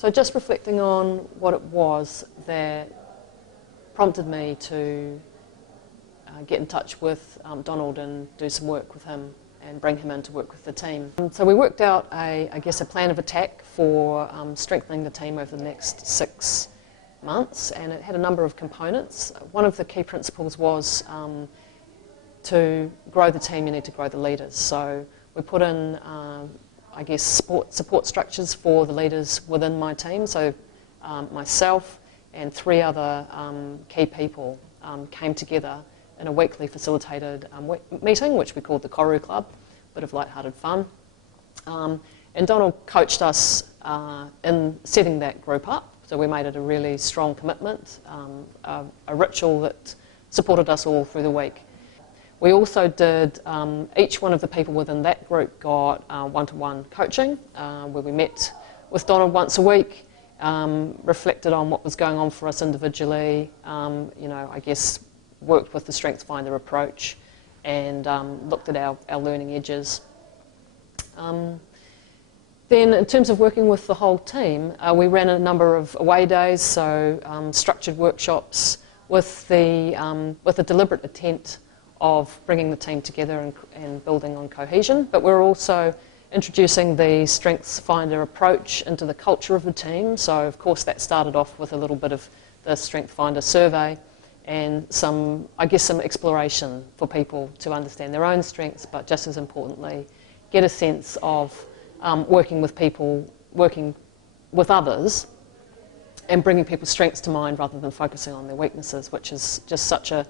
So just reflecting on what it was that prompted me to get in touch with Donald and do some work with him and bring him in to work with the team. So we worked out a plan of attack for strengthening the team over the next 6 months, and it had a number of components. One of the key principles was to grow the team, you need to grow the leaders. So we put in support structures for the leaders within my team. So myself and 3 other key people came together in a weekly facilitated meeting, which we called the Koru Club, a bit of lighthearted fun. And Donald coached us in setting that group up. So we made it a really strong commitment, a ritual that supported us all through the week. We also did, each one of the people within that group got one-to-one coaching, where we met with Donald once a week, reflected on what was going on for us individually, worked with the StrengthsFinder approach, and looked at our learning edges. Then in terms of working with the whole team, we ran a number of away days, so structured workshops with the deliberate intent of bringing the team together and building on cohesion. But we're also introducing the StrengthsFinder approach into the culture of the team. So of course that started off with a little bit of the StrengthsFinder survey and some exploration for people to understand their own strengths, but just as importantly, get a sense of working with people, working with others, and bringing people's strengths to mind rather than focusing on their weaknesses, which is just such a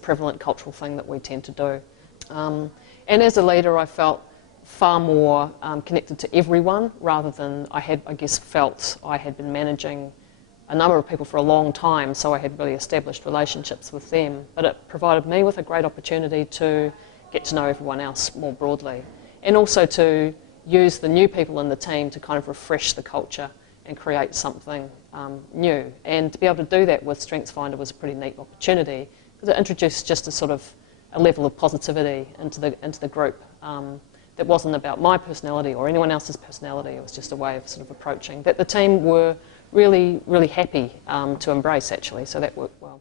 prevalent cultural thing that we tend to do. And as a leader, I felt far more connected to everyone rather than felt I had been managing a number of people for a long time, so I had really established relationships with them. But it provided me with a great opportunity to get to know everyone else more broadly, and also to use the new people in the team to kind of refresh the culture and create something new. And to be able to do that with StrengthsFinder was a pretty neat opportunity, because it introduced just a level of positivity into the group that wasn't about my personality or anyone else's personality. It was just a way of sort of approaching that the team were really, really happy to embrace, actually, so that worked well.